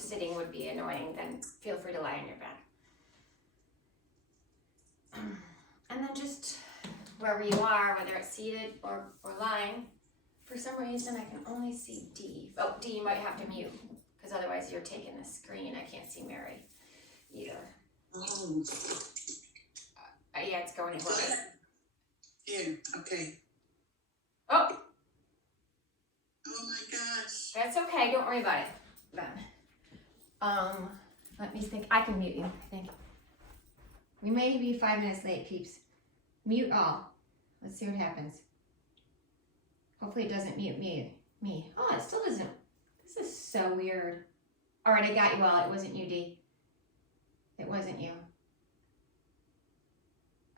sitting would be annoying, then feel free to lie on your back. And then just wherever you are, whether it's seated or lying, for some reason I can only see D. Oh, D, you might have to mute, because otherwise you're taking the screen. I can't see Mary either. Oh. Yeah, it's going to work. Here, okay. Oh! Oh my gosh. That's okay, don't worry about it. Then. Let me think. I can mute you, I think. We may be 5 minutes late, peeps. Mute all. Let's see what happens. Hopefully it doesn't mute me. Oh, it still doesn't. This is so weird. All right, I got you all. It wasn't you, D. It wasn't you.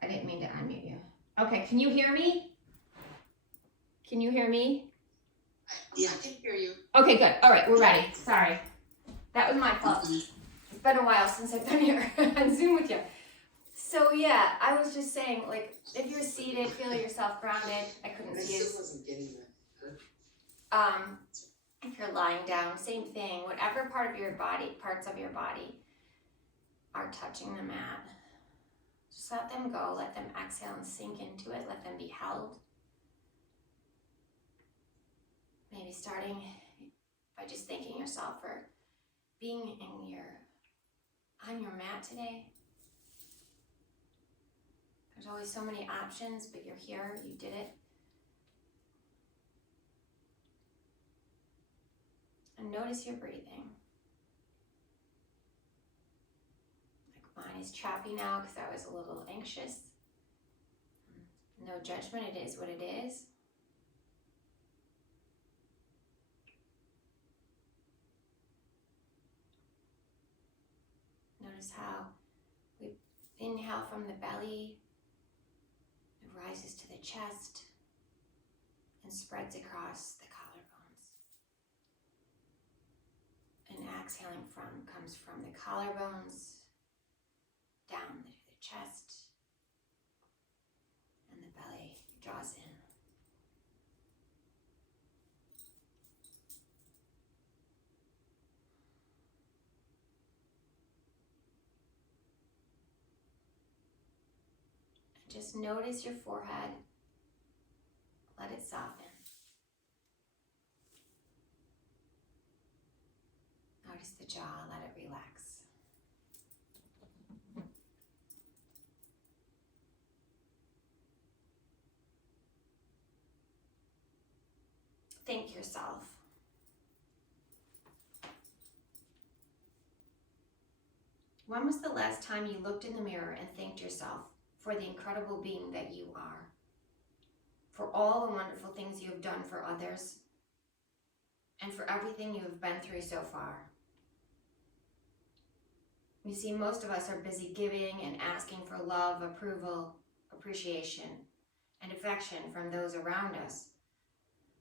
I didn't mean to unmute you. Okay, can you hear me? Can you hear me? Yeah, I can hear you. Okay, good. All right, we're ready. Sorry. That was my fault. It's been a while since I've been here on Zoom with you. So yeah, I was just saying, like, if you're seated, feel yourself grounded. I couldn't see you. I still wasn't getting that. If you're lying down, same thing. Whatever parts of your body are touching the mat, just let them go. Let them exhale and sink into it. Let them be held. Maybe starting by just thanking yourself for being on your mat today. There's always so many options, but you're here, you did it. And notice your breathing. Like mine is choppy now because I was a little anxious. No judgment, it is what it is. Notice how we inhale from the belly, it rises to the chest and spreads across the collarbones. And exhaling comes from the collarbones, down to the chest, and the belly draws in. Just notice your forehead. Let it soften. Notice the jaw. Let it relax. Thank yourself. When was the last time you looked in the mirror and thanked yourself for the incredible being that you are, for all the wonderful things you have done for others, and for everything you have been through so far? You see, most of us are busy giving and asking for love, approval, appreciation, and affection from those around us,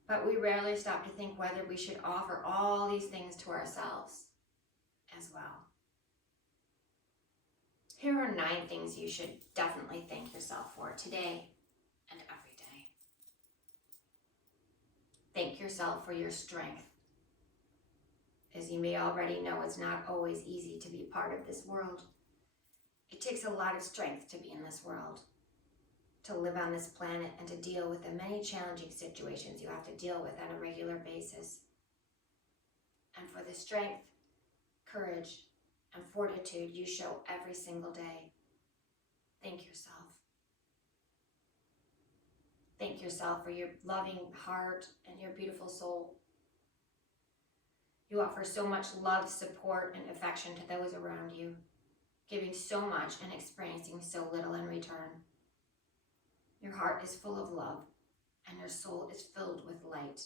but we rarely stop to think whether we should offer all these things to ourselves as well. Here are 9 things you should definitely thank yourself for today and every day. Thank yourself for your strength. As you may already know, it's not always easy to be part of this world. It takes a lot of strength to be in this world, to live on this planet, and to deal with the many challenging situations you have to deal with on a regular basis. And for the strength, courage, and fortitude you show every single day. Thank yourself. Thank yourself for your loving heart and your beautiful soul. You offer so much love, support, and affection to those around you, giving so much and experiencing so little in return. Your heart is full of love, and your soul is filled with light.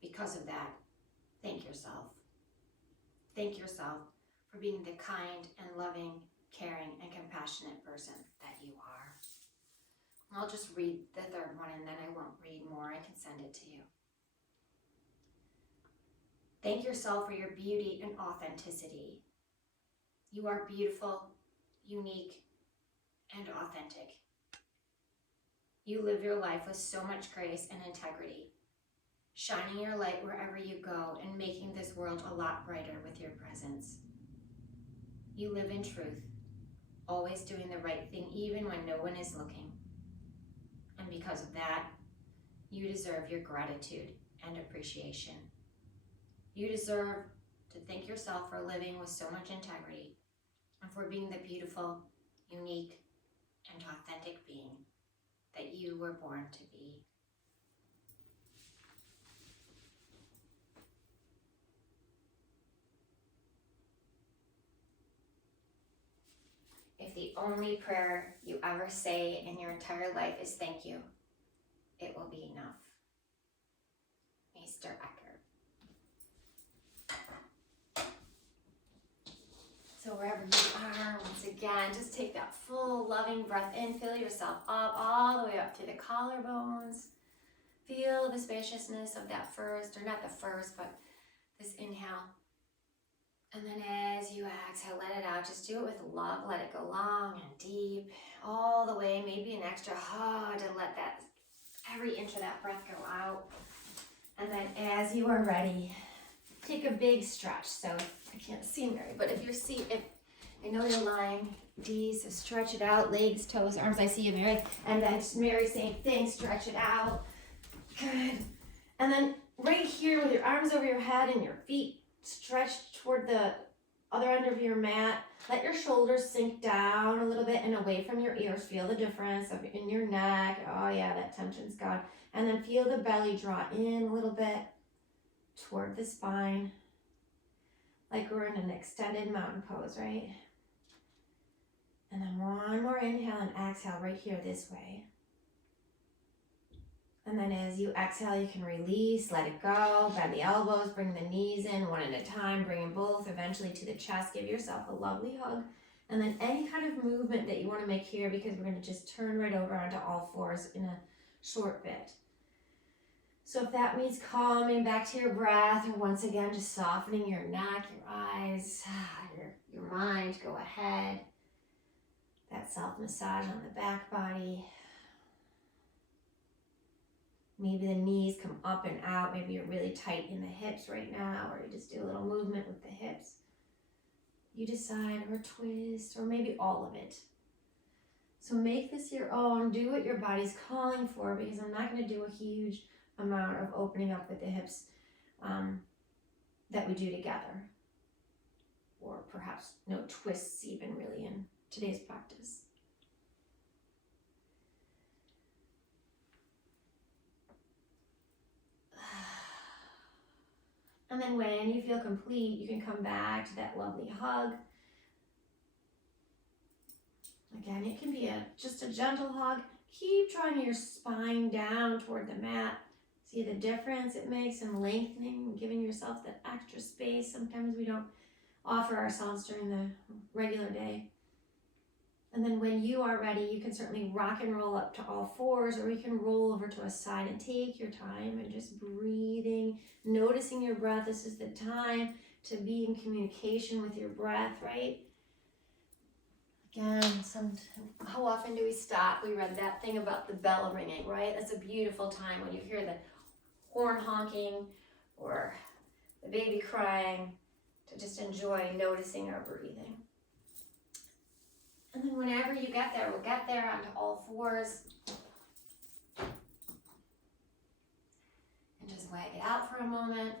Because of that, thank yourself. Thank yourself for being the kind and loving, caring, and compassionate person that you are. I'll just read the 3rd one, and then I won't read more. I can send it to you. Thank yourself for your beauty and authenticity. You are beautiful, unique, and authentic. You live your life with so much grace and integrity, shining your light wherever you go and making this world a lot brighter with your presence. You live in truth, always doing the right thing even when no one is looking. And because of that, you deserve your gratitude and appreciation. You deserve to thank yourself for living with so much integrity and for being the beautiful, unique, and authentic being that you were born to be. If the only prayer you ever say in your entire life is thank you, it will be enough. Mr. Eckert. So wherever you are, once again, just take that full loving breath in, fill yourself up all the way up to the collarbones. Feel the spaciousness of that first, or not the first, but this inhale. And then as you exhale, let it out. Just do it with love. Let it go long and deep, all the way, maybe an extra to let that every inch of that breath go out. And then as you are ready, take a big stretch. So I can't see Mary, but if I know you're lying D, so stretch it out, legs, toes, arms. I see you, Mary. And then Mary, same thing, stretch it out. Good. And then right here with your arms over your head and your feet stretched toward the other end of your mat, let your shoulders sink down a little bit and away from your ears. Feel the difference in your neck. Oh yeah, that tension's gone. And then feel the belly draw in a little bit toward the spine, like we're in an extended mountain pose, right? And then one more inhale and exhale right here this way. And then as you exhale, you can release, let it go, bend the elbows, bring the knees in one at a time, bring them both eventually to the chest, give yourself a lovely hug. And then any kind of movement that you want to make here, because we're going to just turn right over onto all fours in a short bit. So if that means calming back to your breath, or once again, just softening your neck, your eyes, your mind, go ahead. That self-massage on the back body. Maybe the knees come up and out. Maybe you're really tight in the hips right now, or you just do a little movement with the hips. You decide, or twist, or maybe all of it. So make this your own. Do what your body's calling for, because I'm not going to do a huge amount of opening up with the hips that we do together. Or perhaps no twists even really in today's practice. And then when you feel complete, you can come back to that lovely hug. Again, it can be just a gentle hug. Keep drawing your spine down toward the mat. See the difference it makes in lengthening and giving yourself that extra space. Sometimes we don't offer ourselves during the regular day. And then when you are ready, you can certainly rock and roll up to all fours, or you can roll over to a side and take your time and just breathing, noticing your breath. This is the time to be in communication with your breath, right? Again, how often do we stop? We read that thing about the bell ringing, right? That's a beautiful time when you hear the horn honking or the baby crying, to just enjoy noticing our breathing. And then whenever you get there, we'll get there onto all fours. And just wag it out for a moment.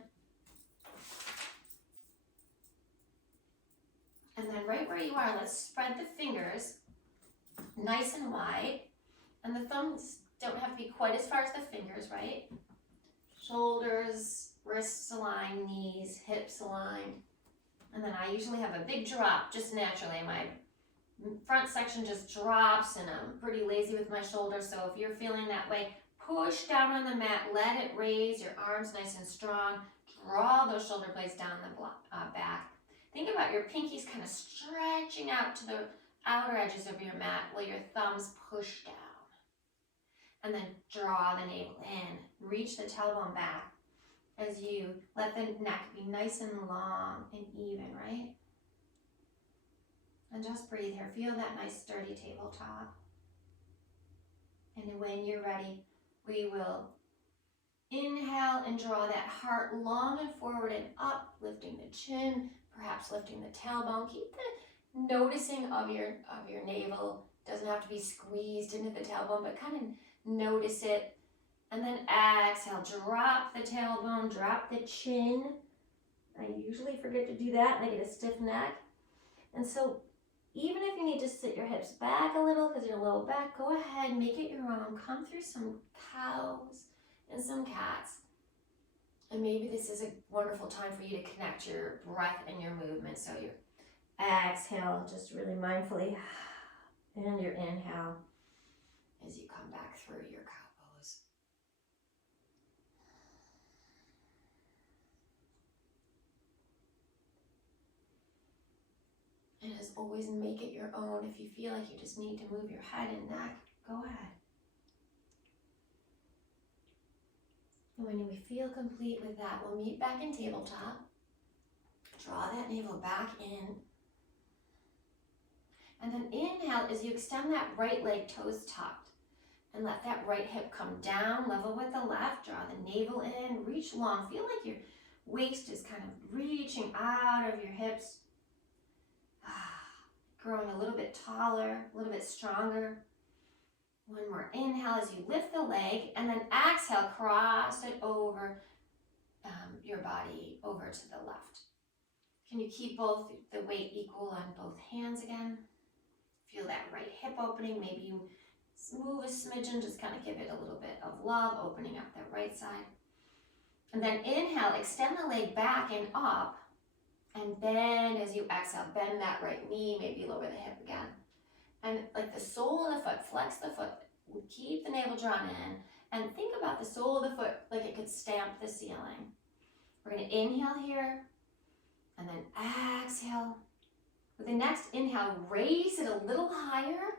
And then right where you are, let's spread the fingers nice and wide. And the thumbs don't have to be quite as far as the fingers, right? Shoulders, wrists aligned, knees, hips aligned. And then I usually have a big drop just naturally. My front section just drops, and I'm pretty lazy with my shoulders. So if you're feeling that way, push down on the mat, let it raise, your arms nice and strong. Draw those shoulder blades down the back. Think about your pinkies kind of stretching out to the outer edges of your mat while your thumbs push down. And then draw the navel in. Reach the tailbone back as you let the neck be nice and long and even, right? And just breathe here. Feel that nice sturdy tabletop. And when you're ready, we will Inhale and draw that heart long and forward and up, lifting the chin, perhaps lifting the tailbone. Keep the noticing of your navel. Doesn't have to be squeezed into the tailbone, but kind of notice it. And then exhale, drop the tailbone, drop the chin. I usually forget to do that and I get a stiff neck. And so even if you need to sit your hips back a little because you're low back, go ahead, make it your own. Come through some cows and some cats. And maybe this is a wonderful time for you to connect your breath and your movement. So your exhale, just really mindfully, and your inhale as you come back through your cow pose. And as always, make it your own. If you feel like you just need to move your head and neck, go ahead. And when we feel complete with that, we'll meet back in tabletop. Draw that navel back in. And then inhale as you extend that right leg, toes tucked. And let that right hip come down, level with the left. Draw the navel in, reach long. Feel like your waist is kind of reaching out of your hips. Growing a little bit taller, a little bit stronger. One more inhale as you lift the leg, and then exhale, cross it over your body over to the left. Can you keep both the weight equal on both hands again? Feel that right hip opening. Maybe you move a smidgen, just kind of give it a little bit of love, opening up that right side. And then inhale, extend the leg back and up, and bend as you exhale. Bend that right knee, maybe lower the hip again. And like the sole of the foot, flex the foot, keep the navel drawn in, and think about the sole of the foot like it could stamp the ceiling. We're going to inhale here, and then exhale. With the next inhale, raise it a little higher.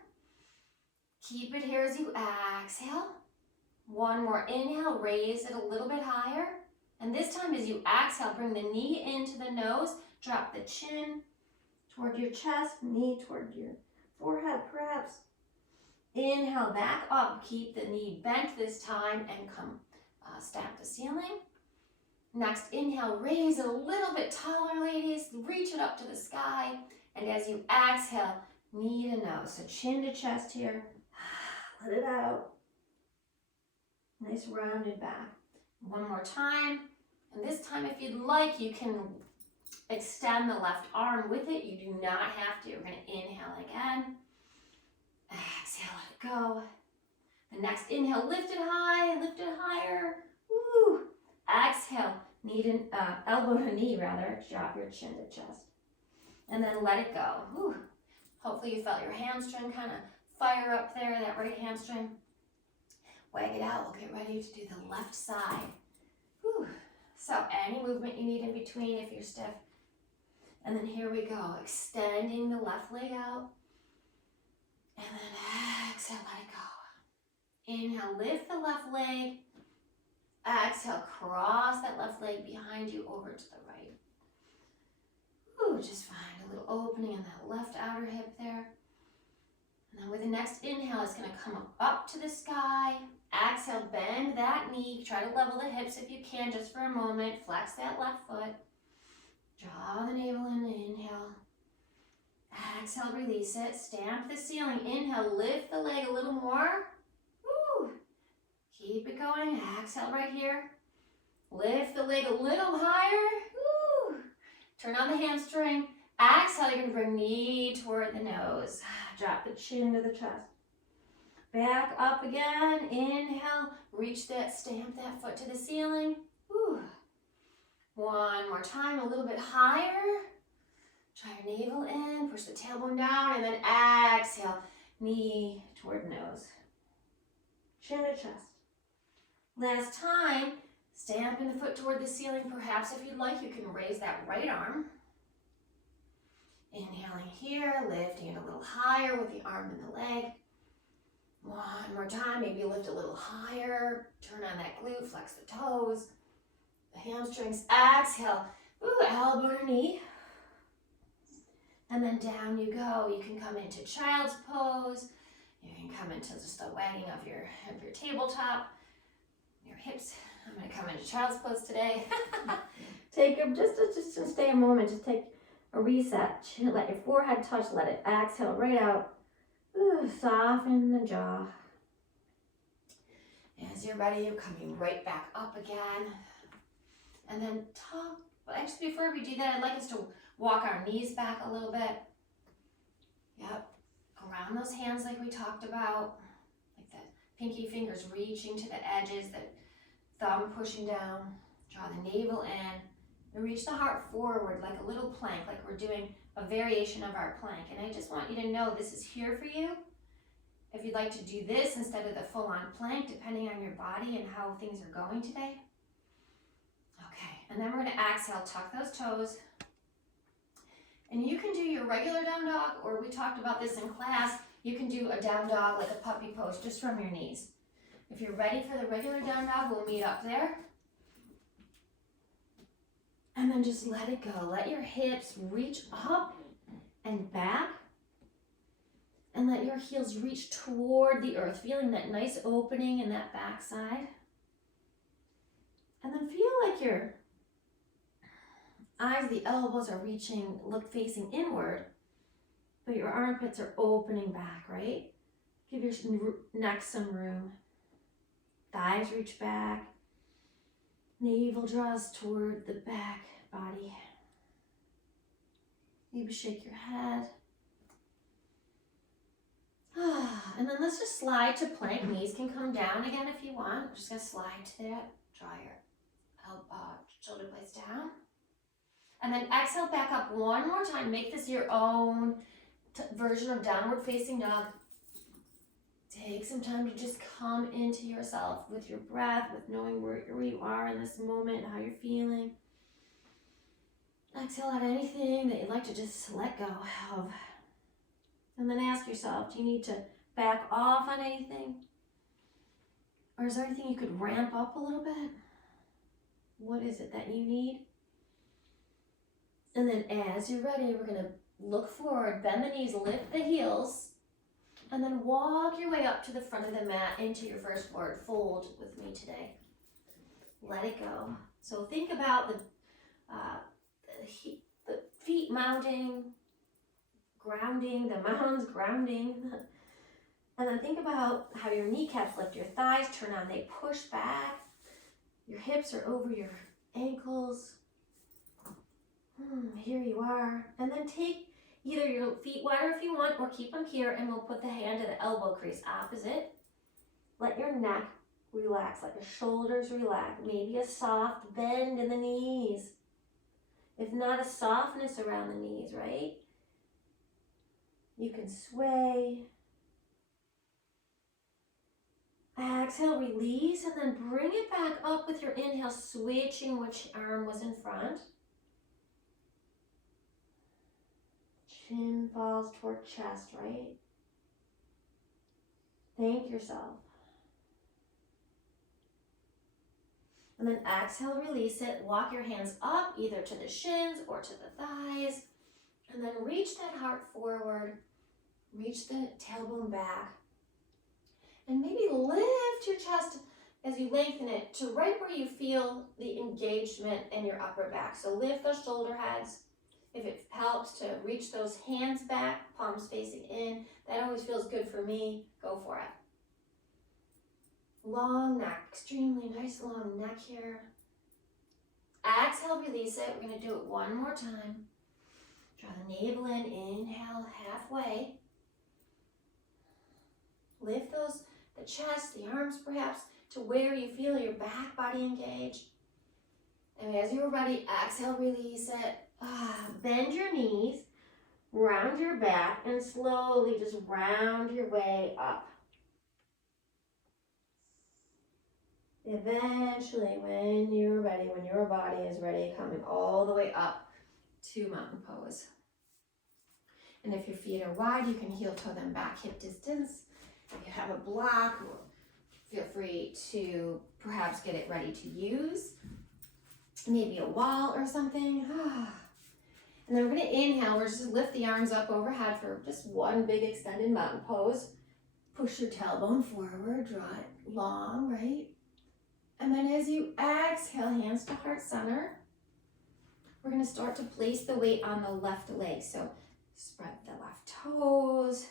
Keep it here as you exhale. One more inhale, raise it a little bit higher. And this time as you exhale, bring the knee into the nose, drop the chin toward your chest, knee toward your forehead perhaps. Inhale back up, keep the knee bent this time and come stamp the ceiling. Next inhale, raise it a little bit taller, ladies. Reach it up to the sky. And as you exhale, knee to nose. So chin to chest here. Let it out. Nice rounded back. One more time. And this time, if you'd like, you can extend the left arm with it. You do not have to. We're going to inhale again. Exhale, let it go. The next inhale, lift it high, lift it higher. Woo. Exhale, elbow to knee rather. Drop your chin to chest. And then let it go. Woo. Hopefully you felt your hamstring kind of fire up there, that right hamstring. Wag it out. We'll get ready to do the left side. Whew. So any movement you need in between if you're stiff. And then here we go. Extending the left leg out. And then exhale, let it go. Inhale, lift the left leg. Exhale, cross that left leg behind you over to the right. Whew, just find a little opening in that left outer hip there. And then with the next inhale, it's going to come up to the sky. Exhale, bend that knee. Try to level the hips if you can, just for a moment. Flex that left foot. Draw the navel in, inhale. Exhale, release it. Stamp the ceiling. Inhale, lift the leg a little more. Woo. Keep it going. Exhale right here. Lift the leg a little higher. Woo. Turn on the hamstring. Exhale, you're going to bring knee toward the nose. Drop the chin to the chest. Back up again. Inhale. Reach that, stamp that foot to the ceiling. Woo. One more time, a little bit higher. Try your navel in, push the tailbone down, and then exhale. Knee toward nose. Chin to chest. Last time, stamping the foot toward the ceiling. Perhaps if you'd like, you can raise that right arm. Inhaling here, lifting it a little higher with the arm and the leg. One more time, maybe lift a little higher. Turn on that glute, flex the toes, the hamstrings. Exhale, ooh, elbow to knee. And then down you go. You can come into child's pose. You can come into just the wagging of your tabletop. Your hips I'm gonna come into child's pose today. Take just stay a moment, just take a reset. Let your forehead touch, let it exhale right out. Ooh, soften the jaw. As you're ready, you're coming right back up again. And then actually before we do that, I'd like us to walk our knees back a little bit. Yep, around those hands like we talked about. Like the pinky fingers reaching to the edges, the thumb pushing down. Draw the navel in. And reach the heart forward like a little plank, like we're doing a variation of our plank. And I just want you to know this is here for you. If you'd like to do this instead of the full-on plank, depending on your body and how things are going today. Okay, and then we're going to exhale, tuck those toes. And you can do your regular down dog, or we talked about this in class, you can do a down dog like a puppy pose just from your knees. If you're ready for the regular down dog, we'll meet up there. And then just let it go. Let your hips reach up and back. And let your heels reach toward the earth, feeling that nice opening in that back side. And then feel like your eyes, the elbows are reaching, facing inward, but your armpits are opening back, right? Give your neck some room. Thighs reach back. Navel draws toward the back body. Maybe shake your head. And then let's just slide to plank. Knees can come down again if you want. We're just going to slide to that. Draw your shoulder blades down. And then exhale back up one more time. Make this your own version of downward facing dog. Take some time to just come into yourself with your breath, with knowing where you are in this moment, how you're feeling. Exhale out anything that you'd like to just let go of. And then ask yourself, do you need to back off on anything? Or is there anything you could ramp up a little bit? What is it that you need? And then as you're ready, we're going to look forward, bend the knees, lift the heels, and then walk your way up to the front of the mat into your first forward fold with me today. Let it go. So think about the feet mounting, grounding, the mounds grounding. And then think about how your kneecaps lift, your thighs turn on, they push back. Your hips are over your ankles. Here you are. And then take either your feet wider if you want, or keep them here, and we'll put the hand to the elbow crease opposite. Let your neck relax, let your shoulders relax. Maybe a soft bend in the knees. If not, a softness around the knees, right? You can sway. Exhale, release, and then bring it back up with your inhale, switching which arm was in front. Chin falls toward chest, right? Thank yourself. And then exhale, release it. Walk your hands up either to the shins or to the thighs. And then reach that heart forward. Reach the tailbone back. And maybe lift your chest as you lengthen it to right where you feel the engagement in your upper back. So lift those shoulder heads. If it helps to reach those hands back, palms facing in, that always feels good for me. Go for it. Long neck, extremely nice long neck here. Exhale, release it. We're going to do it one more time. Draw the navel in, inhale halfway. Lift the chest, the arms perhaps, to where you feel your back body engage. And as you're ready, exhale, release it. Bend your knees, round your back, and slowly just round your way up. Eventually, when you're ready, when your body is ready, coming all the way up to mountain pose. And if your feet are wide, you can heel toe them back hip distance. If you have a block, feel free to perhaps get it ready to use. Maybe a wall or something. And then we're going to inhale. We're just going to lift the arms up overhead for just one big extended mountain pose. Push your tailbone forward, draw it long, right? And then as you exhale, hands to heart center, we're gonna start to place the weight on the left leg. So spread the left toes,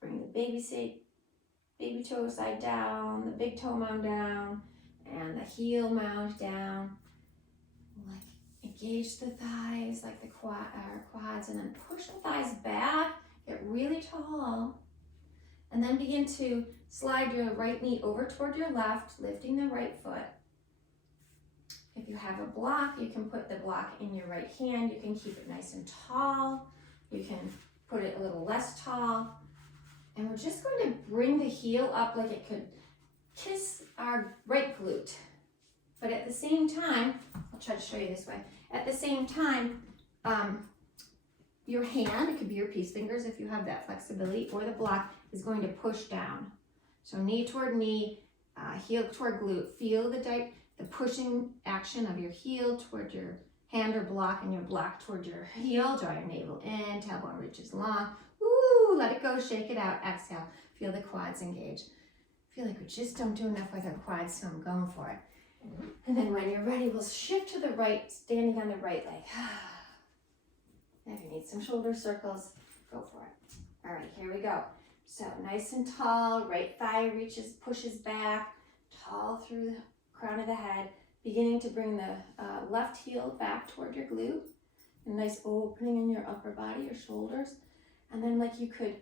bring the baby toe side down, the big toe mound down, and the heel mound down. Like engage the thighs, like the quads, and then push the thighs back, get really tall. And then begin to slide your right knee over toward your left, lifting the right foot. If you have a block, you can put the block in your right hand. You can keep it nice and tall. You can put it a little less tall. And we're just going to bring the heel up like it could kiss our right glute. But at the same time, I'll try to show you this way. At the same time, your hand, it could be your peace fingers if you have that flexibility, or the block is going to push down. So knee toward knee, heel toward glute. Feel the pushing action of your heel toward your hand or block, and your block toward your heel. Draw your navel in, tailbone reaches long. Ooh, let it go, shake it out, exhale. Feel the quads engage. Feel like we just don't do enough with our quads, so I'm going for it. And then when you're ready, we'll shift to the right, standing on the right leg. If you need some shoulder circles, go for it. All right, here we go. So nice and tall, right thigh pushes back, tall through the crown of the head, beginning to bring the left heel back toward your glute. A nice opening in your upper body, your shoulders. And then like you could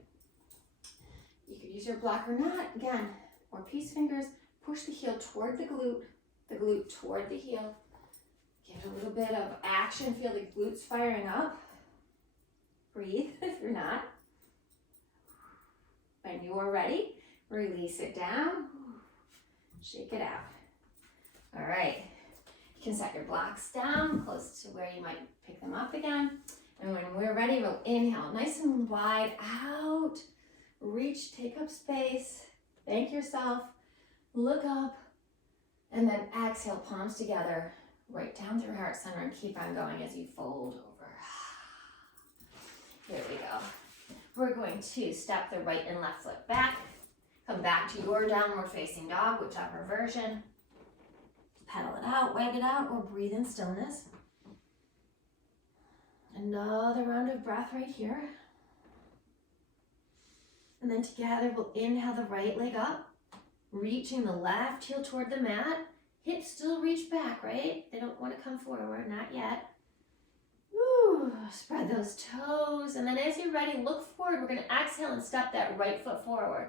use your block or not, again, or peace fingers, push the heel toward the glute toward the heel. Give it a little bit of action, feel the glutes firing up. Breathe if you're not. When you are ready, release it down. Shake it out. All right. You can set your blocks down close to where you might pick them up again. And when we're ready, we'll inhale nice and wide out. Reach, take up space. Thank yourself. Look up. And then exhale, palms together, right down through heart center, and keep on going as you fold over. Here we go. We're going to step the right and left foot back. Come back to your downward facing dog, whichever version. Pedal it out, wag it out, or breathe in stillness. Another round of breath right here. And then together we'll inhale the right leg up, reaching the left heel toward the mat. Hips still reach back, right? They don't want to come forward, not yet. Woo, spread those toes. And then as you're ready, look forward. We're going to exhale and step that right foot forward.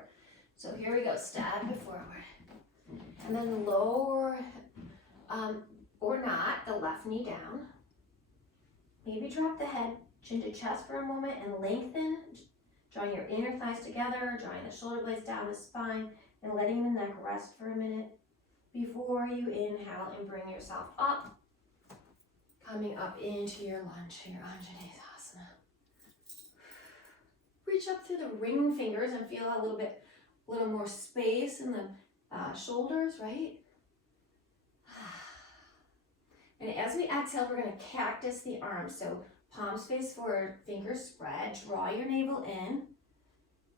So here we go, step it forward. And then lower, or not, the left knee down. Maybe drop the head, chin to chest for a moment, and lengthen, drawing your inner thighs together, drawing the shoulder blades down the spine, and letting the neck rest for a minute before you inhale and bring yourself up, coming up into your lunge, your Anjaneyasana. Reach up through the ring fingers and feel a little more space in the shoulders, right? And as we exhale, we're going to cactus the arms. So palms face forward, fingers spread, draw your navel in.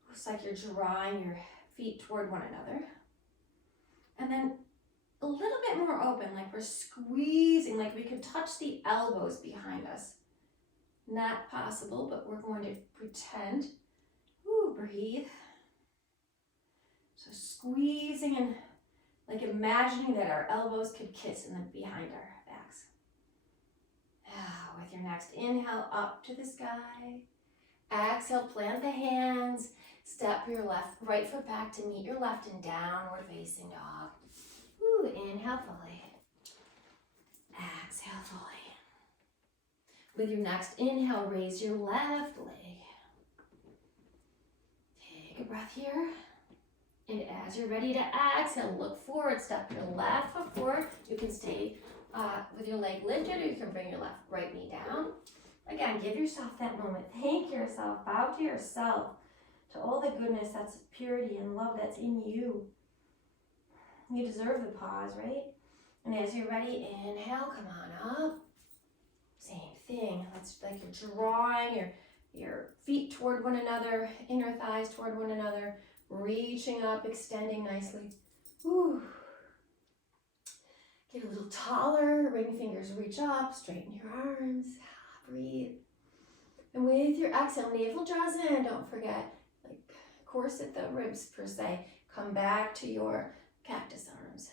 Looks like you're drawing your feet toward one another. And then a little bit more open, like we're squeezing, like we could touch the elbows behind us. Not possible, but we're going to pretend. Ooh, breathe. So squeezing and like imagining that our elbows could kiss in the behind our backs. With your next inhale, up to the sky. Exhale, plant the hands. Step your right foot back to meet your left in downward facing dog. Ooh, inhale fully. Exhale fully. With your next inhale, raise your left leg. Take a breath here. And as you're ready to exhale, look forward, step your left foot forward. You can stay with your leg lifted, or you can bring your right knee down. Again, give yourself that moment. Thank yourself. Bow to yourself, to all the goodness, that's purity and love that's in you. You deserve the pause, right? And as you're ready, inhale, come on up. Same thing. That's like you're drawing your feet toward one another, inner thighs toward one another, reaching up, extending nicely. Whew. Get a little taller, ring fingers reach up, straighten your arms, breathe. And with your exhale, navel draws in, don't forget, like corset the ribs per se. Come back to your cactus arms.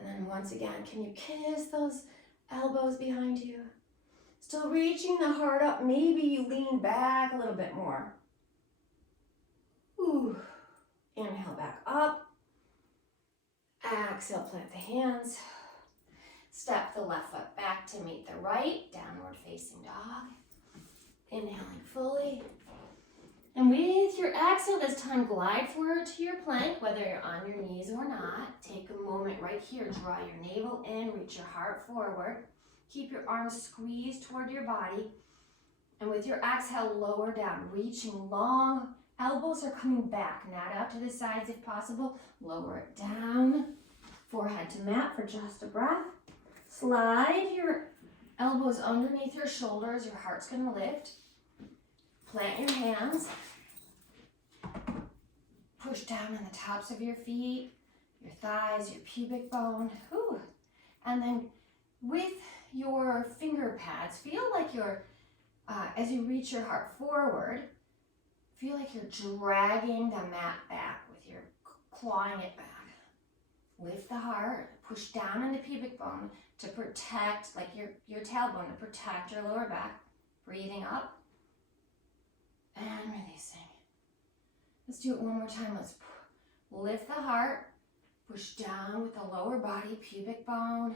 And then once again, can you kiss those elbows behind you? Still reaching the heart up, maybe you lean back a little bit more. Ooh. Inhale back up. Exhale, plant the hands. Step the left foot back to meet the right, downward facing dog. Inhaling fully. And with your exhale this time, glide forward to your plank, whether you're on your knees or not. Take a moment right here, draw your navel in, reach your heart forward. Keep your arms squeezed toward your body. And with your exhale, lower down, reaching long. Elbows are coming back, not out to the sides if possible. Lower it down. Forehead to mat for just a breath. Slide your elbows underneath your shoulders. Your heart's going to lift. Plant your hands. Push down on the tops of your feet, your thighs, your pubic bone. Whew. And then with your finger pads, feel like you're, as you reach your heart forward, feel like you're dragging the mat back with your clawing it back. Lift the heart, push down on the pubic bone to protect, like your tailbone, to protect your lower back. Breathing up and releasing. Let's do it one more time. Let's lift the heart, push down with the lower body, pubic bone,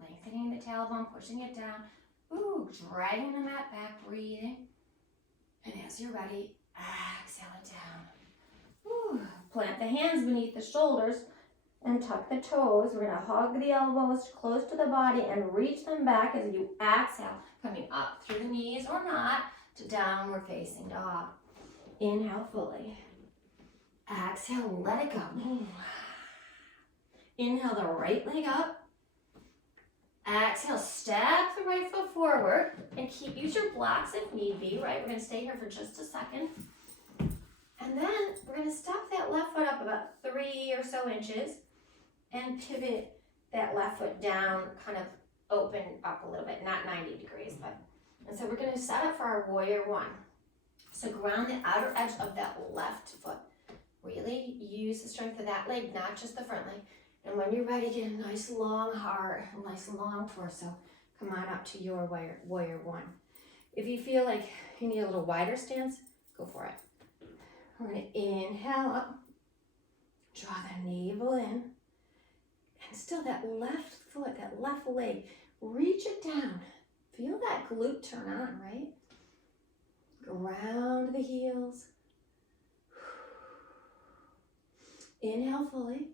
lengthening the tailbone, pushing it down. Ooh, dragging the mat back, breathing. And as you're ready, exhale it down. Ooh, plant the hands beneath the shoulders and tuck the toes. We're gonna hug the elbows close to the body and reach them back as you exhale, coming up through the knees or not to downward facing dog. Inhale fully. Exhale, let it go. Inhale the right leg up. Exhale, step the right foot forward and use your blocks if need be, right? We're gonna stay here for just a second. And then we're gonna step that left foot up about 3 or so inches and pivot that left foot down, kind of open up a little bit, not 90 degrees, but. And so we're gonna set up for our warrior one. So ground the outer edge of that left foot. Really use the strength of that leg, not just the front leg. And when you're ready, get a nice long heart, a nice long torso. Come on up to your warrior one. If you feel like you need a little wider stance, go for it. We're gonna inhale up, draw the navel in, and still that left foot, that left leg, reach it down. Feel that glute turn on, right? Ground the heels. Inhale fully.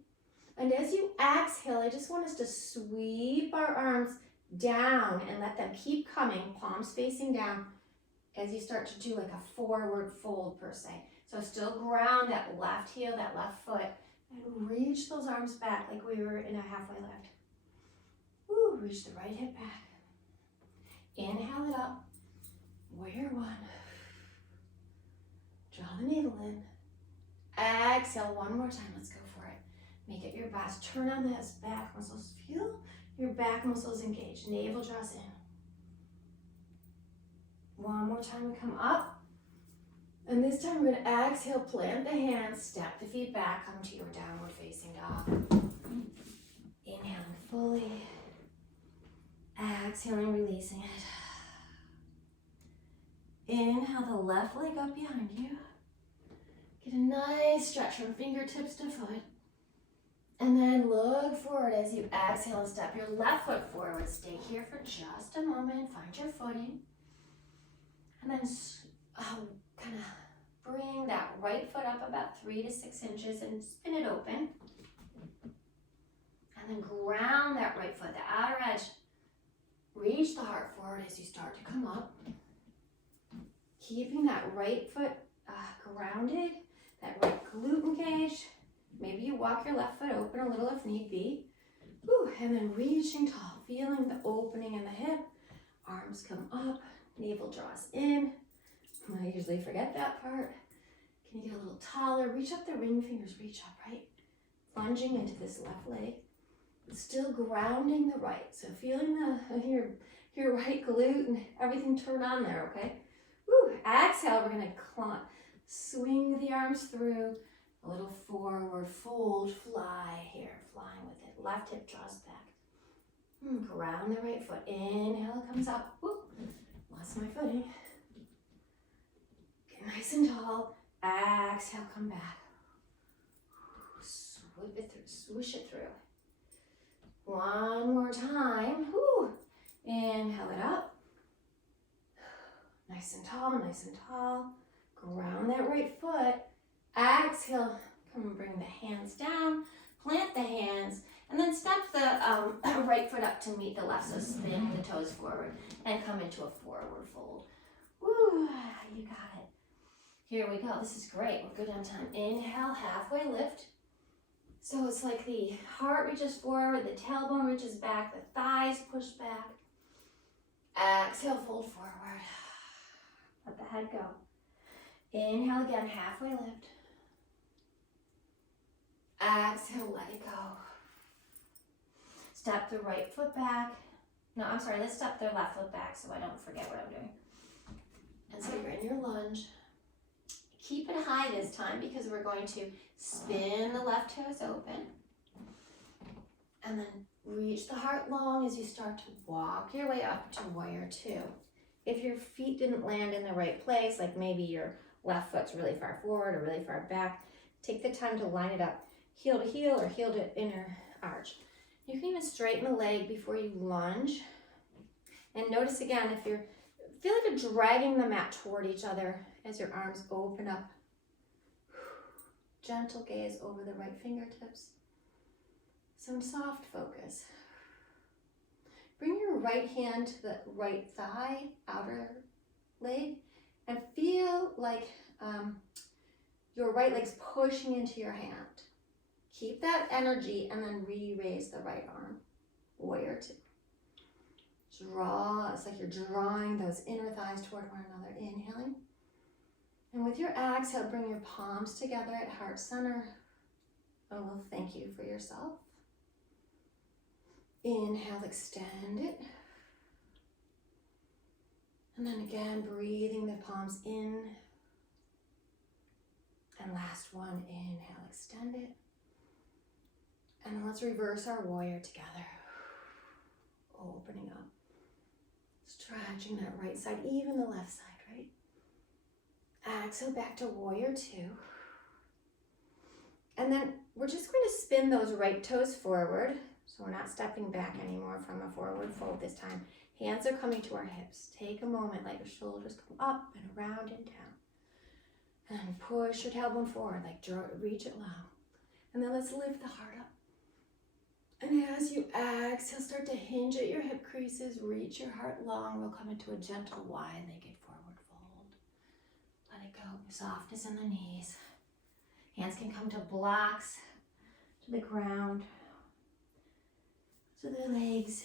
And as you exhale, I just want us to sweep our arms down and let them keep coming, palms facing down, as you start to do like a forward fold per se. So still ground that left heel, that left foot, and reach those arms back like we were in a halfway lift. Woo, reach the right hip back. Inhale it up. Warrior one. Draw the navel in. Exhale one more time. Let's go for it. Make it your best. Turn on those back muscles. Feel your back muscles engage. Navel draws in. One more time we come up. And this time we're going to exhale, plant the hands, step the feet back, come to your downward facing dog. Inhaling fully. Exhaling, releasing it. Inhale the left leg up behind you. Get a nice stretch from fingertips to foot. And then look forward as you exhale and step your left foot forward. Stay here for just a moment. Find your footing. And then kind of bring that right foot up about 3 to 6 inches and spin it open. And then ground that right foot, the outer edge. Reach the heart forward as you start to come up. Keeping that right foot grounded, that right glute engaged. Maybe you walk your left foot open a little if need be. Whew, and then reaching tall, feeling the opening in the hip. Arms come up, navel draws in. I usually forget that part. Can you get a little taller? Reach up the ring fingers, reach up, right? Plunging into this left leg. Still grounding the right. So feeling your right glute and everything turn on there, okay? Woo. Exhale, we're gonna swing the arms through, a little forward fold, fly here, flying with it. Left hip draws back. Ground the right foot. Inhale, it comes up. Woo. Lost my footing. Get nice and tall. Exhale, come back. Swoop it through, swoosh it through. One more time. Woo. Inhale it up. Nice and tall, nice and tall. Ground that right foot. Exhale, come and bring the hands down. Plant the hands. And then step the right foot up to meet the left. So spin the toes forward and come into a forward fold. Woo, you got it. Here we go. This is great. We're good on time. Inhale, halfway lift. So it's like the heart reaches forward, the tailbone reaches back, the thighs push back. Exhale, fold forward. Let the head go. Inhale again, halfway lift. Exhale, let it go. Step the right foot back. No, I'm sorry, let's step the left foot back so I don't forget what I'm doing. And so you're in your lunge. Keep it high this time because we're going to spin the left toes open. And then reach the heart long as you start to walk your way up to warrior two. If your feet didn't land in the right place, like maybe your left foot's really far forward or really far back, take the time to line it up, heel to heel or heel to inner arch. You can even straighten the leg before you lunge. And notice again, if you feel like you're dragging the mat toward each other as your arms open up. Gentle gaze over the right fingertips. Some soft focus. Bring your right hand to the right thigh, outer leg, and feel like your right leg's pushing into your hand. Keep that energy and then re-raise the right arm. Warrior two. Draw, it's like you're drawing those inner thighs toward one another. Inhaling. And with your exhale, bring your palms together at heart center. A little thank you for yourself. Inhale, extend it. And then again, breathing the palms in. And last one, inhale, extend it. And let's reverse our warrior together. Opening up. Stretching that right side, even the left side, right? Exhale back to warrior two. And then we're just going to spin those right toes forward. So we're not stepping back anymore from a forward fold this time. Hands are coming to our hips. Take a moment, let your shoulders come up and around and down. And push your tailbone forward, like reach it low. And then let's lift the heart up. And as you exhale, start to hinge at your hip creases, reach your heart long. We'll come into a gentle wide-legged forward fold. Let it go, softness in the knees. Hands can come to blocks, to the ground, to the legs.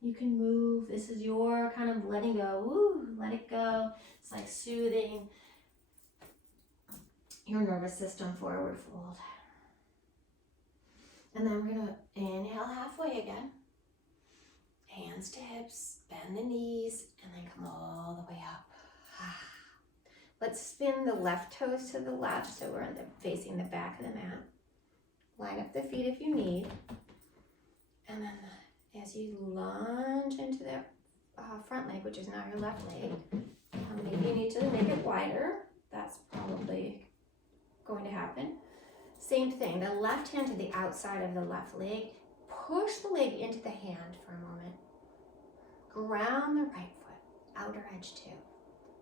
You can move. This is your kind of letting go. Woo, let it go. It's like soothing your nervous system, forward fold. And then we're gonna inhale halfway again. Hands to hips, bend the knees, and then come all the way up. Let's spin the left toes to the left so we're facing the back of the mat. Line up the feet if you need. And then as you lunge into the front leg, which is now your left leg, maybe you need to make it wider. That's probably going to happen. Same thing, the left hand to the outside of the left leg. Push the leg into the hand for a moment. Ground the right foot, outer edge two.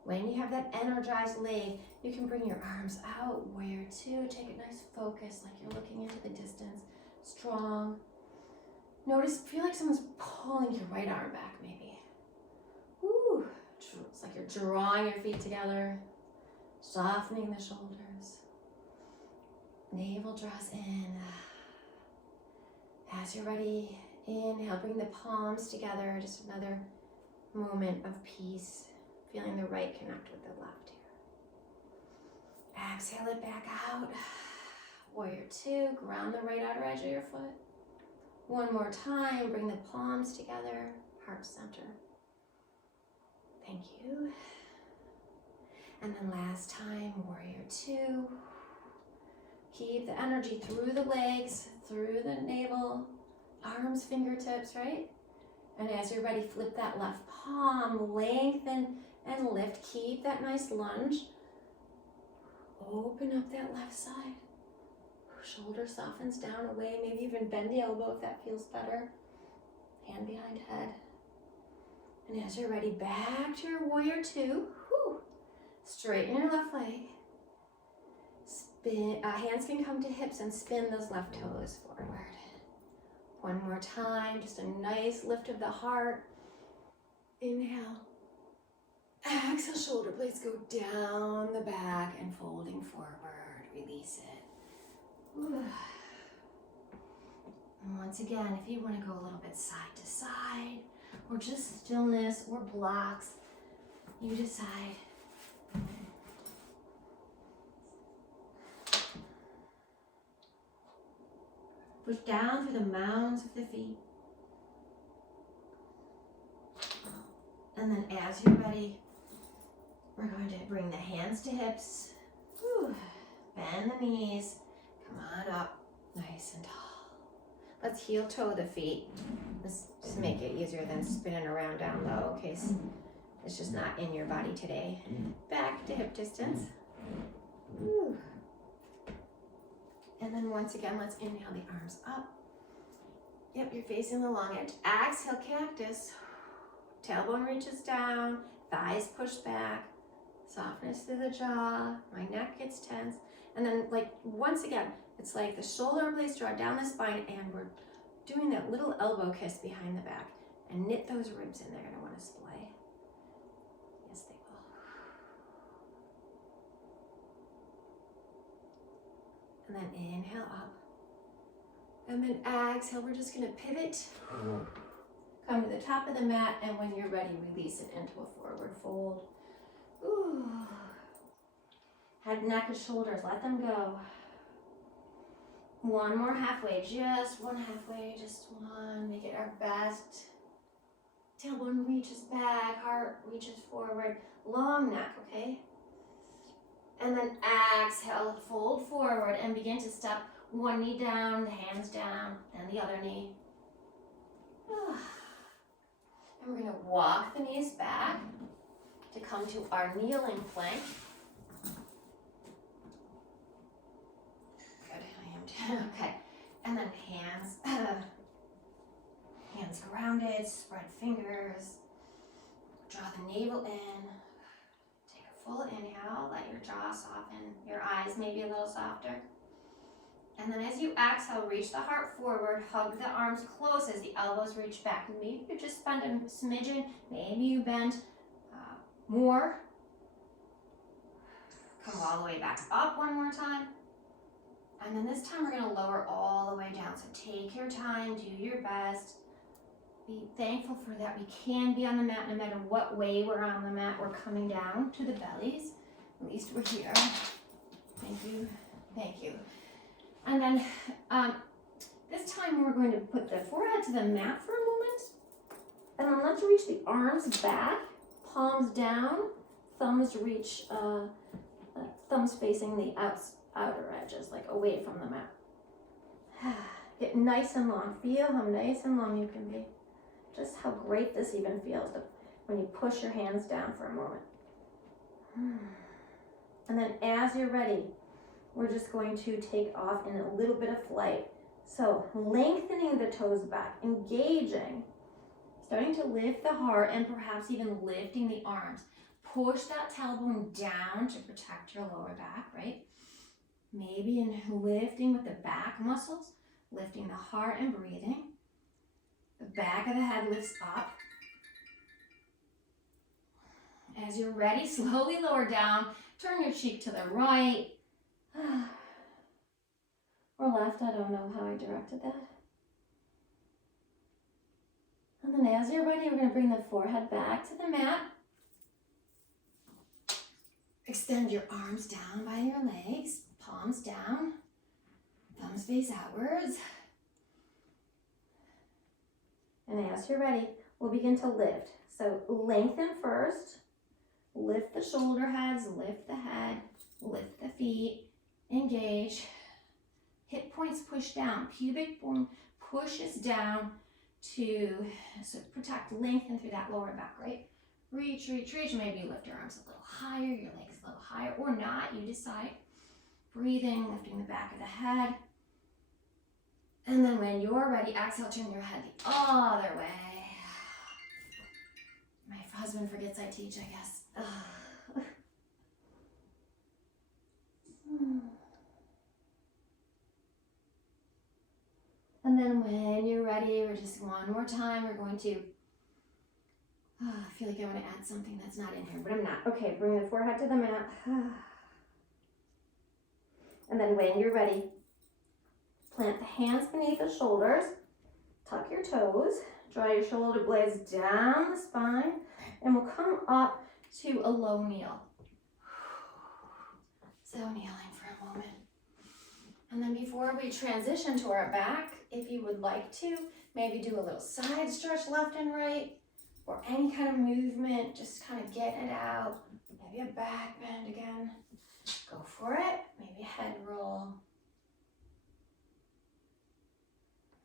When you have that energized leg, you can bring your arms out, warrior two. Take a nice focus, like you're looking into the distance. Strong. Notice, feel like someone's pulling your right arm back maybe. Woo. It's like you're drawing your feet together, softening the shoulders. Navel draws in. As you're ready, inhale, bring the palms together. Just another moment of peace. Feeling the right connect with the left here. Exhale it back out. Warrior two, ground the right outer edge of your foot. One more time, bring the palms together, heart center. Thank you. And then last time, warrior two. Keep the energy through the legs, through the navel, arms, fingertips, right? And as you're ready, flip that left palm, lengthen and lift. Keep that nice lunge. Open up that left side. Shoulder softens down, away. Maybe even bend the elbow if that feels better. Hand behind head. And as you're ready, back to your warrior two. Whew. Straighten your left leg. Spin. Hands can come to hips and spin those left toes forward. One more time, just a nice lift of the heart. Inhale. Exhale, shoulder blades go down the back and folding forward. Release it. And once again, if you want to go a little bit side to side, or just stillness or blocks, you decide. Push down through the mounds of the feet. And then as you're ready, we're going to bring the hands to hips. Whew. Bend the knees. Come on up, nice and tall. Let's heel toe the feet. Let's just make it easier than spinning around down low in case it's just not in your body today. Back to hip distance. Whew. And then once again, let's inhale the arms up. Yep, you're facing the long edge. Exhale, cactus. Tailbone reaches down, thighs push back, softness through the jaw, my neck gets tense. And then like, once again, it's like the shoulder blades draw down the spine and we're doing that little elbow kiss behind the back. And knit those ribs in, they're gonna wanna splay. Yes, they will. And then inhale up. And then exhale, we're just gonna pivot. Come to the top of the mat, and when you're ready, release it into a forward fold. Ooh. Head, neck, and shoulders, let them go. One more halfway, just one halfway, just one. Make it our best. Tailbone reaches back, heart reaches forward. Long neck, okay? And then exhale, fold forward and begin to step one knee down, the hands down, and the other knee. And we're going to walk the knees back to come to our kneeling plank. Good, I am too. Okay. And then hands grounded, spread fingers, draw the navel in. Take a full inhale, let your jaw soften, your eyes maybe a little softer. And then as you exhale, reach the heart forward, hug the arms close as the elbows reach back. Maybe you just bend a smidgen, maybe you bend more. Come all the way back up one more time. And then this time we're gonna lower all the way down. So take your time, do your best. Be thankful for that we can be on the mat no matter what way we're on the mat. We're coming down to the bellies. At least we're here. Thank you, thank you. And then this time we're going to put the forehead to the mat for a moment. And then let's reach the arms back, palms down, thumbs reach, thumbs facing the outer edges, like away from the mat. Get nice and long. Feel how nice and long you can be. Just how great this even feels when you push your hands down for a moment. And then as you're ready, we're just going to take off in a little bit of flight. So lengthening the toes back, engaging, starting to lift the heart and perhaps even lifting the arms. Push that tailbone down to protect your lower back, right? Maybe in lifting with the back muscles, lifting the heart and breathing. The back of the head lifts up. As you're ready, slowly lower down. Turn your cheek to the right. Or left, I don't know how I directed that. And then as you're ready, we're going to bring the forehead back to the mat. Extend your arms down by your legs, palms down, thumbs face outwards. And as you're ready, we'll begin to lift. So lengthen first, lift the shoulder heads, lift the head, lift the feet, engage. Hip points push down, pubic bone pushes down to protect, lengthen through that lower back, right? Reach, reach, reach. Maybe you lift your arms a little higher, your legs a little higher, or not, you decide. Breathing, lifting the back of the head. And then when you're ready, exhale, turn your head the other way. My husband forgets I teach, I guess. And then when you're ready, we're just one more time, we're going to, I feel like I want to add something that's not in here, but I'm not. Okay, bring the forehead to the mat. And then when you're ready, plant the hands beneath the shoulders, tuck your toes, draw your shoulder blades down the spine, and we'll come up to a low kneel. So kneeling for a moment. And then before we transition to our back, if you would like to, maybe do a little side stretch left and right, or any kind of movement, just kind of get it out. Maybe a back bend again. Go for it. Maybe a head roll.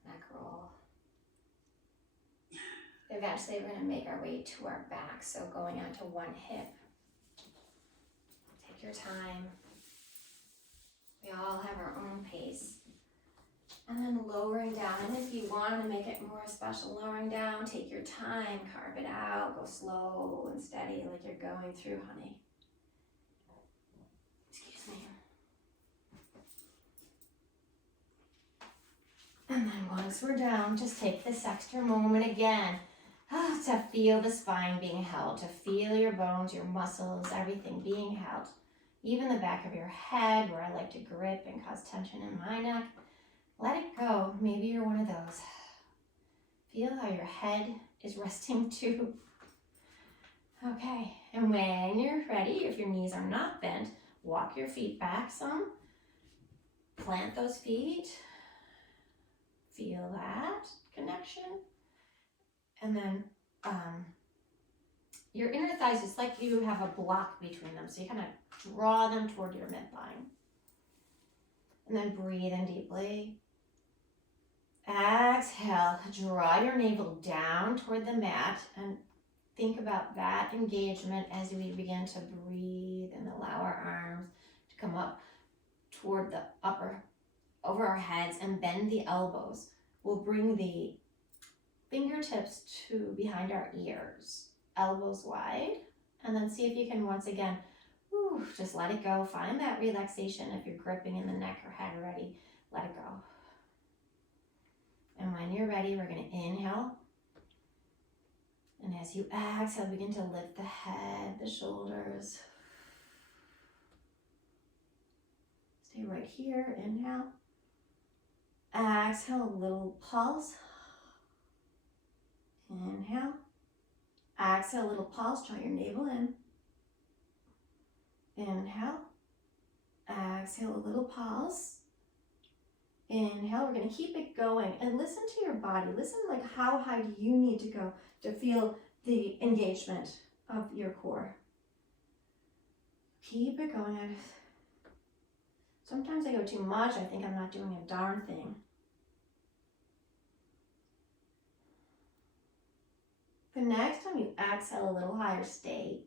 Neck roll. Eventually we're going to make our way to our back, so going onto one hip. Take your time. We all have our own pace. And then lowering down, and if you want to make it more special, lowering down, take your time, carve it out, go slow and steady like you're going through, honey. Excuse me. And then once we're down, just take this extra moment again to feel the spine being held, to feel your bones, your muscles, everything being held. Even the back of your head, where I like to grip and cause tension in my neck. Let it go. Maybe you're one of those. Feel how your head is resting too. Okay, and when you're ready, if your knees are not bent, walk your feet back some. Plant those feet. Feel that connection. And then your inner thighs, it's like you have a block between them. So you kind of draw them toward your midline. And then breathe in deeply. Exhale, draw your navel down toward the mat and think about that engagement as we begin to breathe and allow our arms to come up toward the over our heads and bend the elbows. We'll bring the fingertips to behind our ears, elbows wide, and then see if you can once again, just let it go. Find that relaxation. If you're gripping in the neck or head already, let it go. And when you're ready, we're going to inhale. And as you exhale, begin to lift the head, the shoulders. Stay right here. Inhale. Exhale, a little pulse. Inhale. Exhale, a little pulse. Draw your navel in. Inhale. Exhale, a little pulse. Inhale, we're going to keep it going and listen to your body. Listen like how high do you need to go to feel the engagement of your core. Keep it going. Sometimes I go too much. I think I'm not doing a darn thing. The next time you exhale a little higher, stay.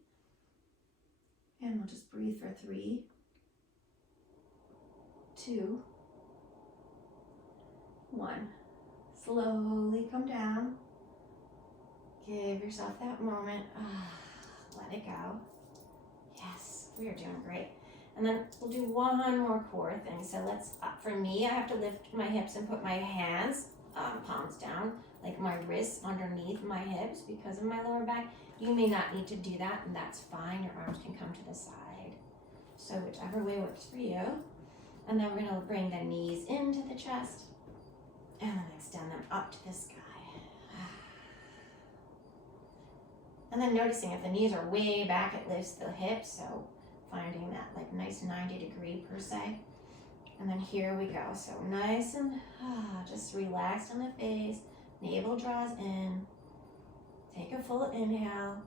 And we'll just breathe for 3, 2, 1. Slowly come down. Give yourself that moment. Let it go. Yes, we are doing great. And then we'll do one more core thing. So let's, for me, I have to lift my hips and put my hands, palms down, like my wrists underneath my hips because of my lower back. You may not need to do that, and that's fine. Your arms can come to the side. So whichever way works for you. And then we're going to bring the knees into the chest and then extend them up to the sky. And then noticing if the knees are way back, it lifts the hips. So finding that like nice 90 degree per se. And then here we go. So nice and just relaxed in the face. Navel draws in. Take a full inhale.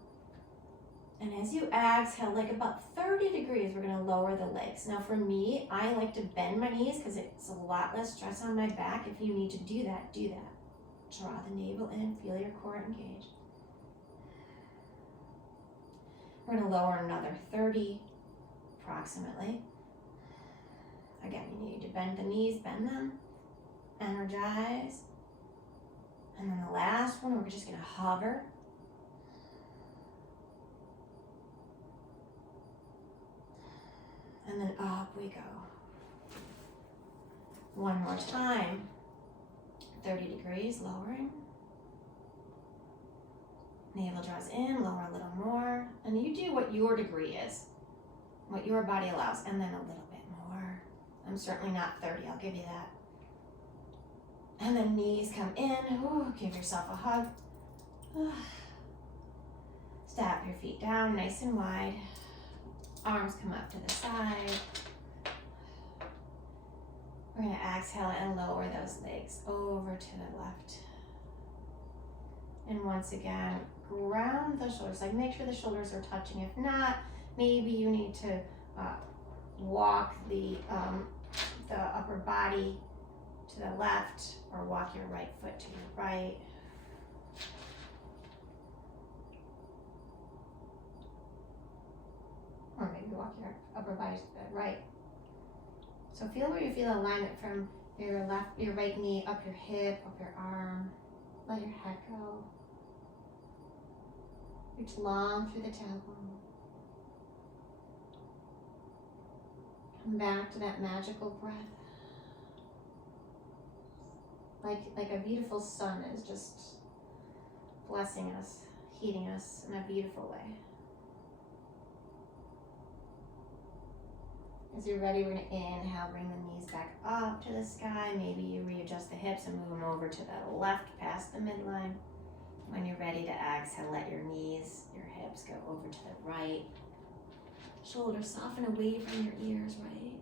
And as you exhale, like about 30 degrees, we're gonna lower the legs. Now for me, I like to bend my knees because it's a lot less stress on my back. If you need to do that, do that. Draw the navel in, feel your core engage. We're gonna lower another 30, approximately. Again, you need to bend the knees, bend them, energize. And then the last one, we're just gonna hover. And then up we go. One more time. 30 degrees, lowering. Navel draws in, lower a little more. And you do what your degree is, what your body allows, and then a little bit more. I'm certainly not 30, I'll give you that. And then knees come in. Ooh, give yourself a hug. Step your feet down nice and wide. Arms come up to the side. We're going to exhale and lower those legs over to the left. And once again, ground the shoulders. Like make sure the shoulders are touching. If not, maybe you need to walk the upper body to the left, or walk your right foot to your right. Or maybe walk your upper body to the right. So feel where you feel alignment from your right knee, up your hip, up your arm. Let your head go. Reach long through the tailbone. Come back to that magical breath. Like a beautiful sun is just blessing us, heating us in a beautiful way. As you're ready, we're going to inhale, bring the knees back up to the sky. Maybe you readjust the hips and move them over to the left past the midline. When you're ready to exhale, let your knees, your hips go over to the right. Shoulders soften away from your ears, right?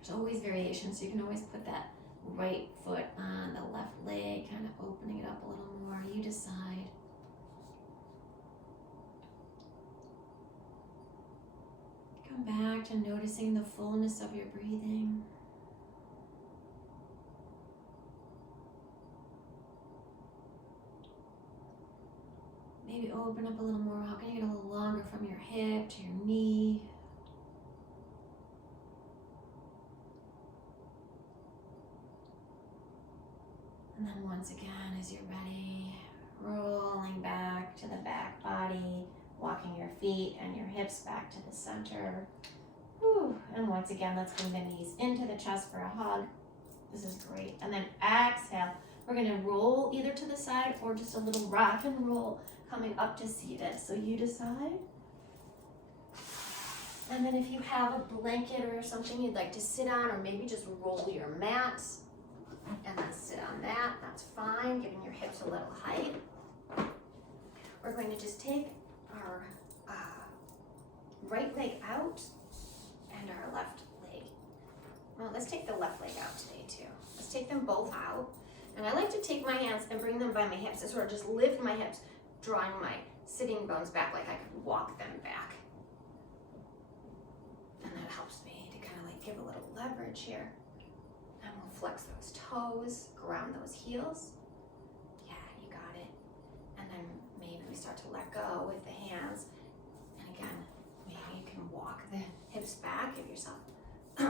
There's always variation, so you can always put that right foot on the left leg, kind of opening it up a little more. You decide. Come back to noticing the fullness of your breathing. Maybe open up a little more. How can you get a little longer from your hip to your knee? And then once again, as you're ready, rolling back to the back body, walking your feet and your hips back to the center. Whew. And once again, let's bring the knees into the chest for a hug. This is great. And then exhale. We're going to roll either to the side or just a little rock and roll coming up to seated. So you decide. And then if you have a blanket or something you'd like to sit on, or maybe just roll your mat and then sit on that, that's fine, giving your hips a little height. We're going to just take our right leg out and our left leg. Well, let's take the left leg out today too. Let's take them both out. And I like to take my hands and bring them by my hips and sort of just lift my hips, drawing my sitting bones back like I could walk them back. And that helps me to kind of like give a little leverage here. And we'll flex those toes, ground those heels. Yeah, you got it. And then maybe we start to let go with the hands. And again, maybe you can walk the hips back, give yourself a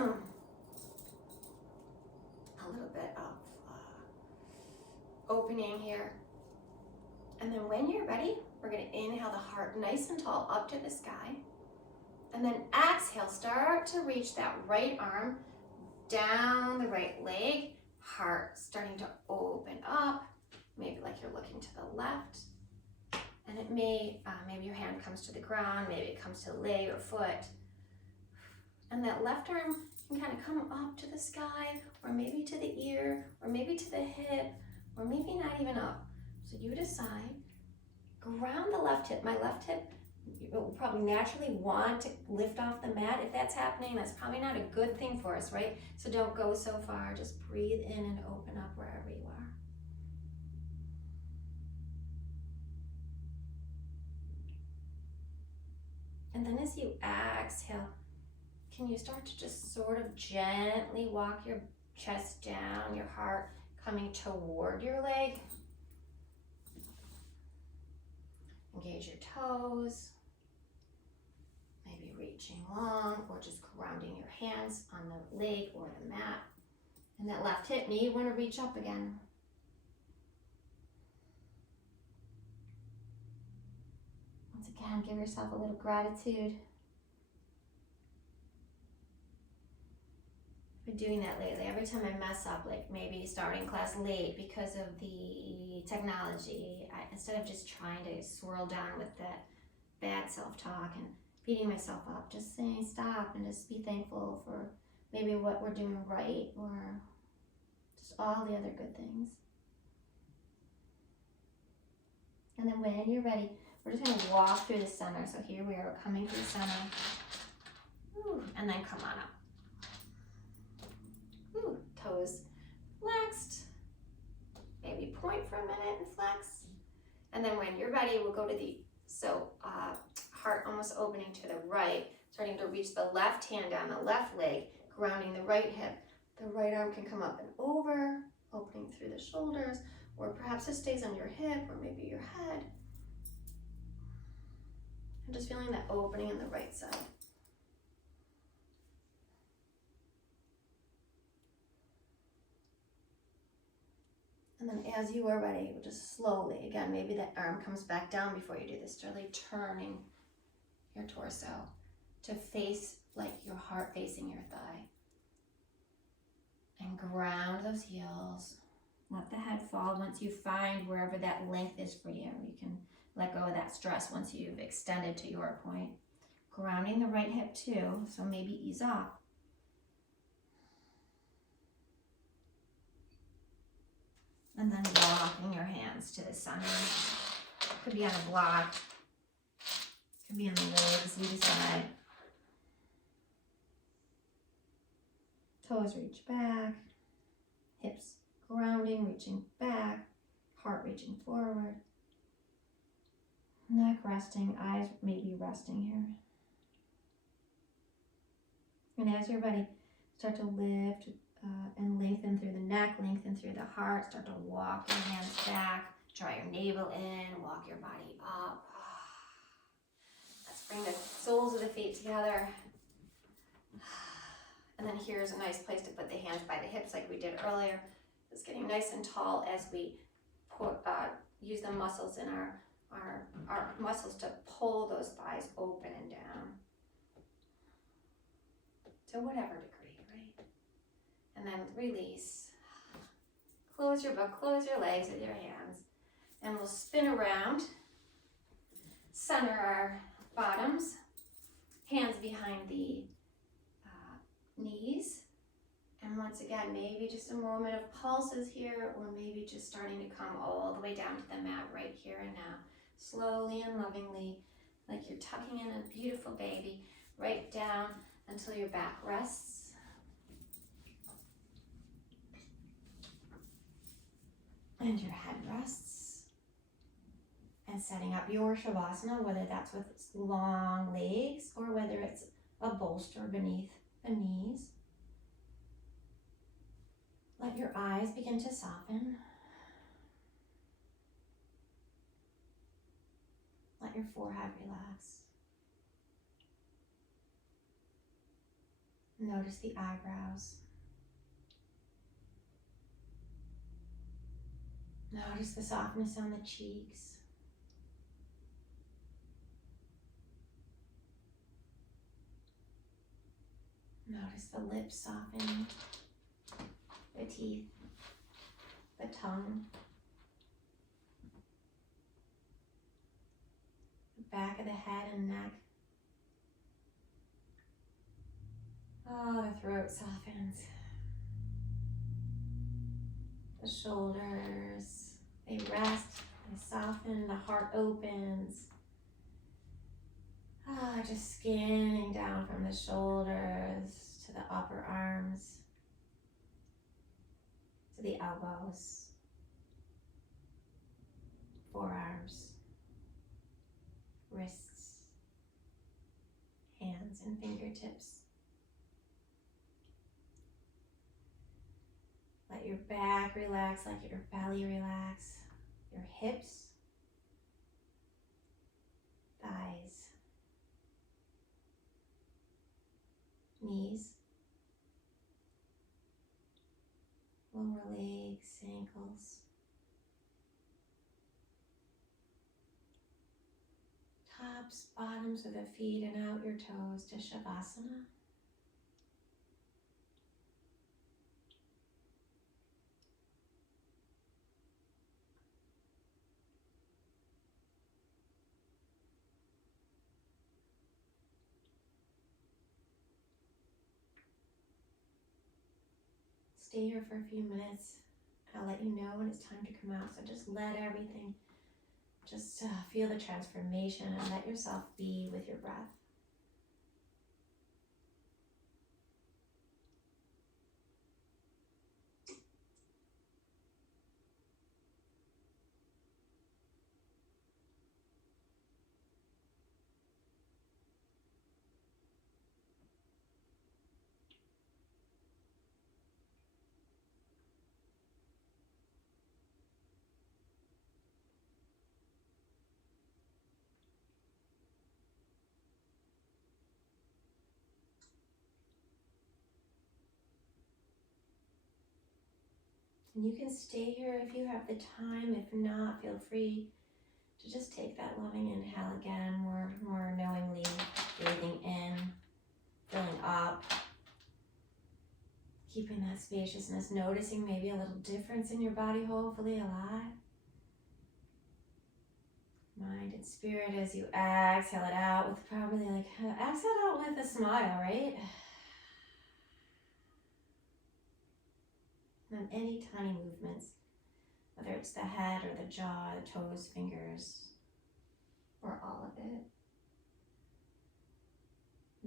little bit of opening here. And then when you're ready, we're going to inhale the heart nice and tall up to the sky. And then exhale, start to reach that right arm down the right leg, heart starting to open up, maybe like you're looking to the left. And it may, maybe your hand comes to the ground, maybe it comes to the leg or foot. And that left arm can kind of come up to the sky, or maybe to the ear, or maybe to the hip, or maybe not even up. So you decide. Ground the left hip. My left hip you'll probably naturally want to lift off the mat. If that's happening, that's probably not a good thing for us, right? So don't go so far. Just breathe in and open up wherever you are. And then as you exhale, can you start to just sort of gently walk your chest down, your heart coming toward your leg? Engage your toes, maybe reaching long or just grounding your hands on the leg or the mat. And that left hip, may you want to reach up again. Once again, give yourself a little gratitude. I've been doing that lately. Every time I mess up, like maybe starting class late because of the technology, instead of just trying to swirl down with that bad self-talk and beating myself up, just saying stop and just be thankful for maybe what we're doing right or just all the other good things. And then when you're ready, we're just going to walk through the center. So here we are coming through the center. Ooh, and then come on up. Ooh, toes flexed. Maybe point for a minute and flex. And then when you're ready, we'll go to the, heart almost opening to the right, starting to reach the left hand down the left leg, grounding the right hip. The right arm can come up and over, opening through the shoulders, or perhaps it stays on your hip or maybe your head. I'm just feeling that opening in the right side. And then as you are ready, we'll just slowly, again, maybe that arm comes back down before you do this, gently turning your torso to face like your heart facing your thigh. And ground those heels. Let the head fall once you find wherever that length is for you. You can let go of that stress once you've extended to your point. Grounding the right hip too, so maybe ease off. And then walking your hands to the center. Could be on a block. Could be on the legs, you decide. Toes reach back. Hips grounding, reaching back. Heart reaching forward. Neck resting, eyes maybe resting here. And as you're ready, start to lift and lengthen through the neck, lengthen through the heart. Start to walk your hands back, draw your navel in, walk your body up. Let's bring the soles of the feet together. And then here's a nice place to put the hands by the hips like we did earlier. It's getting nice and tall as we use the muscles in our muscles to pull those thighs open and down. To whatever degree, right? And then release. Close your book, close your legs with your hands. And we'll spin around. Center our bottoms. Hands behind the knees. And once again, maybe just a moment of pulses here, or maybe just starting to come all the way down to the mat right here and now. Slowly and lovingly, like you're tucking in a beautiful baby, right down until your back rests. And your head rests. And setting up your Shavasana, whether that's with long legs or whether it's a bolster beneath the knees. Let your eyes begin to soften. Let your forehead relax. Notice the eyebrows. Notice the softness on the cheeks. Notice the lips softening, the teeth, the tongue, the back of the head and neck. Oh, the throat softens. The shoulders, they rest, they soften, the heart opens. Just scanning down from the shoulders to the upper arms, to the elbows, forearms, wrists, hands and fingertips. Let your back relax, let your belly relax, your hips, thighs, knees, lower legs, ankles, tops, bottoms of the feet, and out your toes to Shavasana. Stay here for a few minutes. I'll let you know when it's time to come out. So just let everything, just feel the transformation and let yourself be with your breath. And you can stay here if you have the time. If not, feel free to just take that loving inhale again, more knowingly, breathing in, filling up, keeping that spaciousness, noticing maybe a little difference in your body, hopefully a lot. Mind and spirit as you exhale it out with probably exhale out with a smile, right? And any tiny movements, whether it's the head or the jaw, the toes, fingers, or all of it.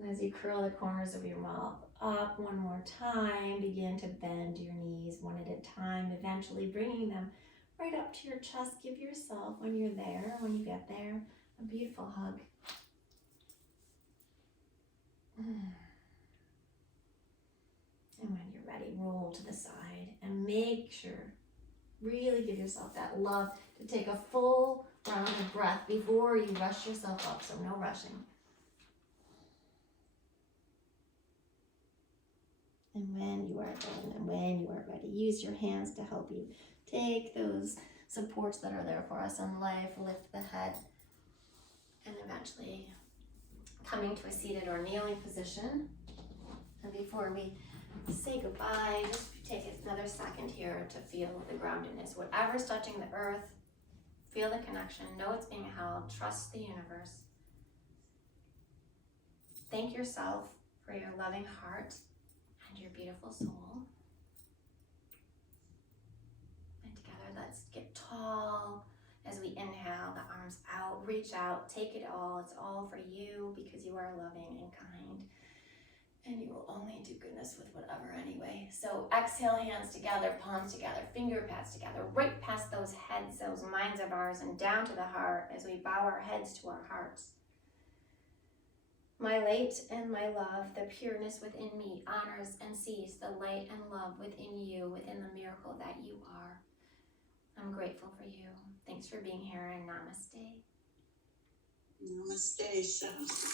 And as you curl the corners of your mouth up one more time, begin to bend your knees one at a time, eventually bringing them right up to your chest. Give yourself, when you're there, when you get there, a beautiful hug. And when you're ready, roll to the side and make sure, really give yourself that love to take a full round of breath before you rush yourself up, so no rushing. And when you are done and when you are ready, use your hands to help you take those supports that are there for us in life, lift the head, and eventually coming to a seated or kneeling position. And before we say goodbye, just take another second here to feel the groundedness. Whatever's touching the earth, feel the connection, know it's being held, trust the universe. Thank yourself for your loving heart and your beautiful soul. And together, let's get tall as we inhale, the arms out, reach out, take it all. It's all for you because you are loving and kind. And you will only do goodness with whatever anyway. So exhale, hands together, palms together, finger pads together, right past those heads, those minds of ours, and down to the heart as we bow our heads to our hearts. My light and my love, the pureness within me, honors and sees the light and love within you, within the miracle that you are. I'm grateful for you. Thanks for being here, and namaste. Namaste, Chelle.